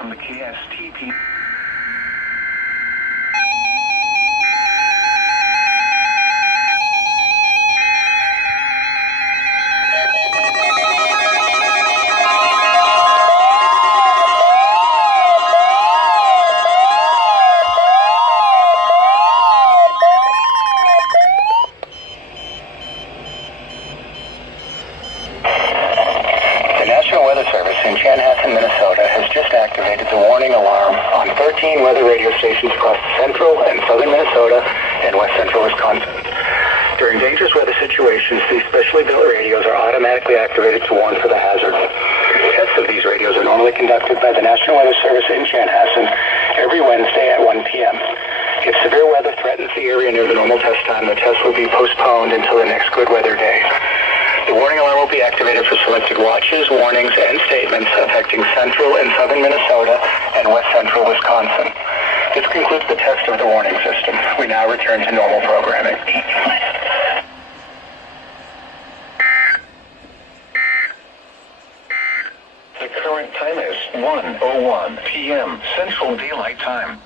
from the KSTP. The National Weather Service in Chanhassen, Minnesota has just activated the warning alarm on 13 weather radio stations across central and southern Minnesota and west central Wisconsin. During dangerous weather situations, these specially built radios are automatically activated to warn for the hazard. Tests of these radios are normally conducted by the National Weather Service in Chanhassen every Wednesday at 1 p.m. If severe weather threatens the area near the normal test time, the test will be postponed until the next good weather day. The warning alarm will be activated for selected watches, warnings, and statements affecting central and southern Minnesota and west central Wisconsin. This concludes the test of the warning system. We now return to normal programming. The current time is 1:01 p.m. Central Daylight Time.